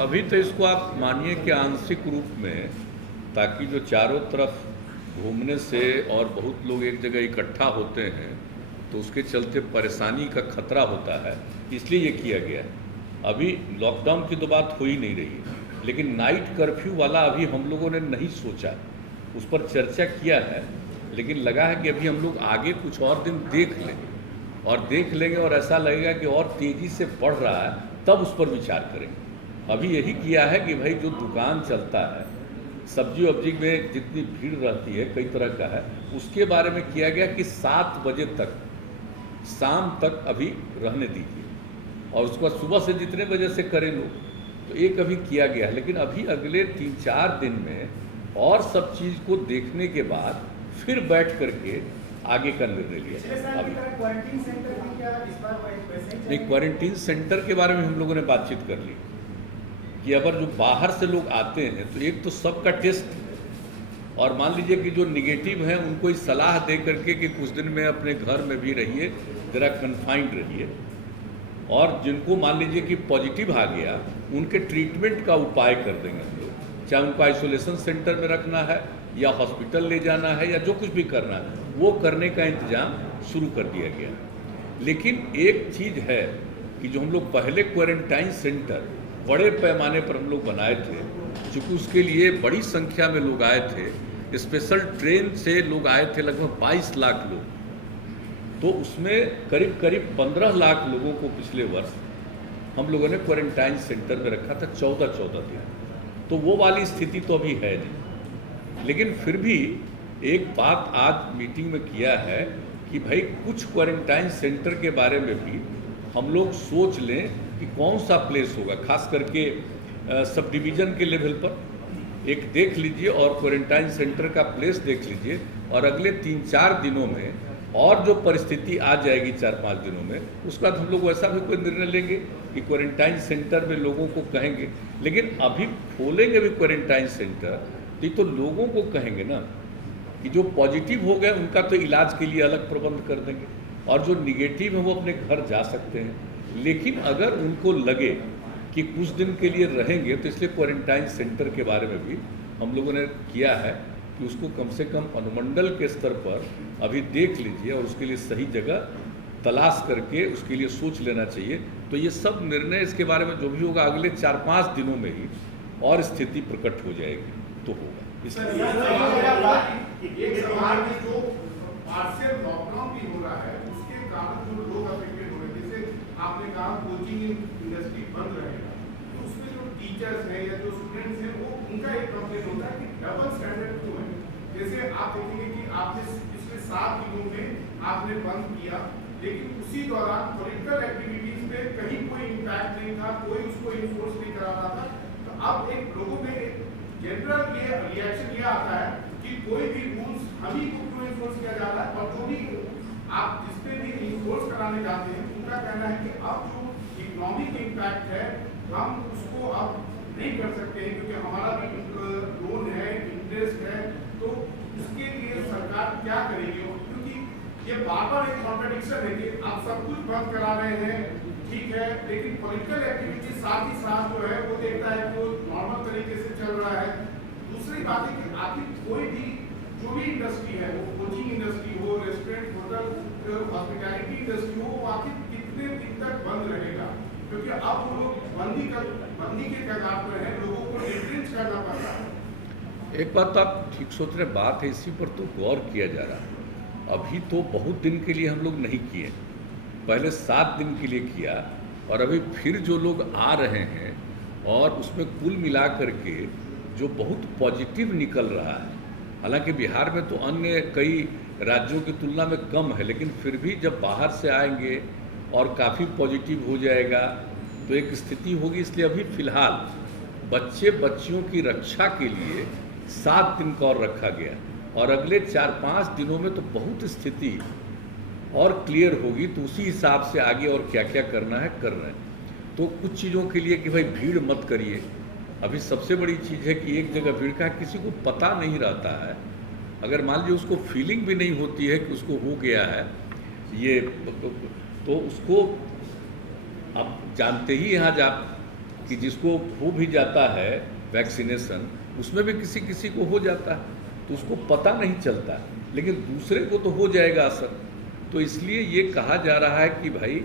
अभी तो इसको आप मानिए कि आंशिक रूप में, ताकि जो चारों तरफ घूमने से और बहुत लोग एक जगह इकट्ठा होते हैं तो उसके चलते परेशानी का खतरा होता है, इसलिए ये किया गया है। अभी लॉकडाउन की तो बात हो ही नहीं रही है, लेकिन नाइट कर्फ्यू वाला अभी हम लोगों ने नहीं सोचा, उस पर चर्चा किया है, लेकिन लगा है कि अभी हम लोग आगे कुछ और दिन देख लें और देख लेंगे और ऐसा लगेगा कि और तेज़ी से बढ़ रहा है तब उस पर विचार करेंगे। अभी यही किया है कि भाई जो दुकान चलता है, सब्जी वब्जी में जितनी भीड़ रहती है कई तरह का है, उसके बारे में किया गया कि 7 बजे तक, शाम तक अभी रहने दीजिए और उसके बाद सुबह से जितने बजे से करें लोग, तो एक अभी किया गया है। लेकिन अभी अगले 3-4 दिन में और सब चीज़ को देखने के बाद फिर बैठ करके आगे का निर्णय लिया। अभी नहीं, क्वारंटीन सेंटर के बारे में हम लोगों ने बातचीत कर ली कि अगर जो बाहर से लोग आते हैं तो एक तो सबका टेस्ट, और मान लीजिए कि जो निगेटिव हैं उनको ही सलाह दे करके कि कुछ दिन में अपने घर में भी रहिए, ज़रा कन्फाइंड रहिए, और जिनको मान लीजिए कि पॉजिटिव आ गया उनके ट्रीटमेंट का उपाय कर देंगे हम लोग, चाहे उनको आइसोलेशन सेंटर में रखना है या हॉस्पिटल ले जाना है या जो कुछ भी करना है वो करने का इंतज़ाम शुरू कर दिया गया। लेकिन एक चीज़ है कि जो हम लोग पहले क्वारंटाइन सेंटर बड़े पैमाने पर हम लोग बनाए थे, चूँकि उसके लिए बड़ी संख्या में लोग आए थे, स्पेशल ट्रेन से लोग आए थे, लगभग 22 लाख लोग, तो उसमें करीब करीब 15 लाख लोगों को पिछले वर्ष हम लोगों ने क्वारंटाइन सेंटर में रखा था 14-14 दिन। तो वो वाली स्थिति तो अभी है नहीं, लेकिन फिर भी एक बात आज मीटिंग में किया है कि भाई कुछ क्वारंटाइन सेंटर के बारे में भी हम लोग सोच लें कि कौन सा प्लेस होगा, खास करके सब डिवीज़न के लेवल पर एक देख लीजिए और क्वारंटाइन सेंटर का प्लेस देख लीजिए, और अगले 3-4 दिनों में और जो परिस्थिति आ जाएगी 4-5 दिनों में, उसके बाद हम लोग वैसा भी कोई निर्णय लेंगे कि क्वारंटाइन सेंटर में लोगों को कहेंगे। लेकिन अभी खोलेंगे भी क्वारंटाइन सेंटर तो लोगों को कहेंगे ना कि जो पॉजिटिव हो गए उनका तो इलाज के लिए अलग प्रबंध कर देंगे, और जो निगेटिव है वो अपने घर जा सकते हैं। लेकिन अगर उनको लगे कि कुछ दिन के लिए रहेंगे, तो इसलिए क्वारंटाइन सेंटर के बारे में भी हम लोगों ने किया है कि उसको कम से कम अनुमंडल के स्तर पर अभी देख लीजिए और उसके लिए सही जगह तलाश करके उसके लिए सोच लेना चाहिए। तो ये सब निर्णय इसके बारे में जो भी होगा अगले 4-5 दिनों में ही और स्थिति प्रकट हो जाएगी तो होगा। एक सवाल में जो पार्शियल लॉकडाउन भी हो रहा है उसके कारण जो लोग अफेक्टेड हो रहे हैं, जैसे आपने कहा कोचिंग इंडस्ट्री बंद रहेगा, तो उसमें जो टीचर्स हैं या जो स्टूडेंट्स हैं वो उनका एक कंप्लेन होता है कि डबल स्टैंडर्ड क्यों है। जैसे आप देखेंगे कि आपने पिछले 7 दिनों में आपने बंद किया, लेकिन उसी दौरान पॉलिटिकल एक्टिविटीज में कहीं कोई इम्पैक्ट नहीं था, कोई उसको इन्फोर्स नहीं करा रहा था। तो अब एक लोगों में जनरल ये रिएक्शन ये आता है कि कोई भी रूल्स हम ही को क्यों इन्फोर्स किया जा रहा है, और जो भी आप जिस पे भी इन्फोर्स कराने जाते हैं उनका कहना है कि अब जो इकोनॉमिक इम्पैक्ट है हम उसको अब नहीं कर सकते हैं क्योंकि हमारा भी लोन है, इंटरेस्ट है, तो उसके लिए सरकार क्या करेगी। क्योंकि ये बार-बार एक कॉन्ट्रडिक्शन है कि आप सब कुछ बंद करा रहे हैं, ठीक है, लेकिन पॉलिटिकल एक्टिविटी साथ ही साथ जो है वो देखता है कि वो नॉर्मल तरीके से चल रहा है। दूसरी बात है कि आखिर कोई भी जो भी इंडस्ट्री है, वो कोचिंग इंडस्ट्री हो, रेस्टोरेंट, होटल, हॉस्पिटैलिटी इंडस्ट्री हो, वो आखिर कितने दिन तक बंद रहेगा, क्योंकि अब वो लोग बंदी के कगार पर है, लोगों को रिट्रेंच करना पड़ रहा है। एक बात तो आप ठीक सोच रहे, बात है इसी पर तो गौर किया जा रहा है। अभी तो बहुत दिन के लिए हम लोग नहीं किए, पहले 7 दिन के लिए किया, और अभी फिर जो लोग आ रहे हैं और उसमें कुल मिला करके जो बहुत पॉजिटिव निकल रहा है, हालांकि बिहार में तो अन्य कई राज्यों की तुलना में कम है, लेकिन फिर भी जब बाहर से आएंगे और काफ़ी पॉजिटिव हो जाएगा तो एक स्थिति होगी। इसलिए अभी फ़िलहाल बच्चियों की रक्षा के लिए 7 दिन का और रखा गया, और अगले 4-5 दिनों में तो बहुत स्थिति और क्लियर होगी, तो उसी हिसाब से आगे और क्या क्या करना है कर रहे हैं। तो कुछ चीज़ों के लिए कि भाई भीड़ मत करिए। अभी सबसे बड़ी चीज़ है कि एक जगह भीड़ का किसी को पता नहीं रहता है, अगर मान लीजिए उसको फीलिंग भी नहीं होती है कि उसको हो गया है ये, तो उसको आप जानते ही यहाँ आप कि जिसको हो भी जाता है वैक्सीनेशन, उसमें भी किसी किसी को हो जाता है तो उसको पता नहीं चलता, लेकिन दूसरे को तो हो जाएगा असर। तो इसलिए ये कहा जा रहा है कि भाई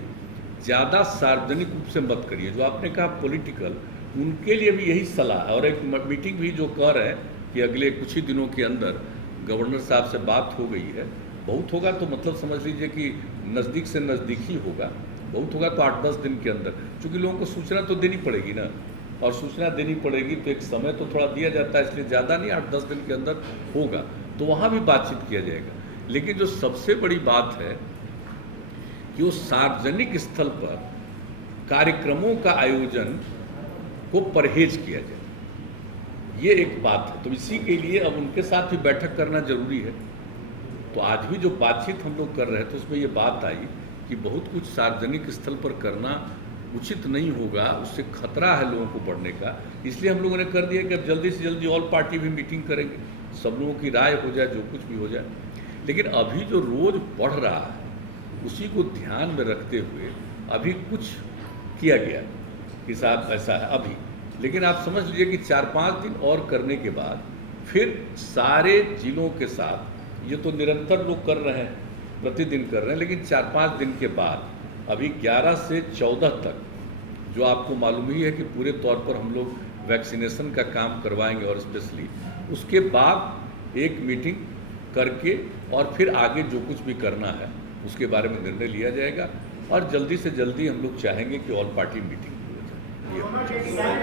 ज़्यादा सार्वजनिक रूप से मत करिए। जो आपने कहा पॉलिटिकल, उनके लिए भी यही सलाह है। और एक मीटिंग भी जो कह रहे हैं कि अगले कुछ ही दिनों के अंदर गवर्नर साहब से बात हो गई है। बहुत होगा तो मतलब समझ लीजिए कि नज़दीक से नज़दीक ही होगा, बहुत होगा तो 8-10 दिन के अंदर, क्योंकि लोगों को सूचना तो देनी पड़ेगी ना, और सूचना देनी पड़ेगी तो एक समय तो थोड़ा दिया जाता है, इसलिए ज़्यादा नहीं 8-10 दिन के अंदर होगा, तो वहाँ भी बातचीत किया जाएगा। लेकिन जो सबसे बड़ी बात है कि वो सार्वजनिक स्थल पर कार्यक्रमों का आयोजन को परहेज किया जाए, ये एक बात है। तो इसी के लिए अब उनके साथ भी बैठक करना जरूरी है। तो आज भी जो बातचीत हम लोग कर रहे थे उसमें ये बात आई कि बहुत कुछ सार्वजनिक स्थल पर करना उचित नहीं होगा, उससे खतरा है लोगों को बढ़ने का। इसलिए हम लोगों ने कर दिया कि अब जल्दी से जल्दी ऑल पार्टी भी मीटिंग करेंगे, सब लोगों की राय हो जाए, जो कुछ भी हो जाए। लेकिन अभी जो रोज़ बढ़ रहा है उसी को ध्यान में रखते हुए अभी कुछ किया गया कि साहब ऐसा है अभी। लेकिन आप समझ लीजिए कि 4-5 दिन और करने के बाद फिर सारे जिलों के साथ, ये तो निरंतर लोग कर रहे हैं, प्रतिदिन कर रहे हैं, लेकिन 4-5 दिन के बाद अभी 11 से 14 तक जो आपको मालूम ही है कि पूरे तौर पर हम लोग वैक्सीनेशन का काम करवाएंगे, और स्पेशली उसके बाद एक मीटिंग करके और फिर आगे जो कुछ भी करना है उसके बारे में निर्णय लिया जाएगा। और जल्दी से जल्दी हम लोग चाहेंगे कि ऑल पार्टी मीटिंग हो जाए।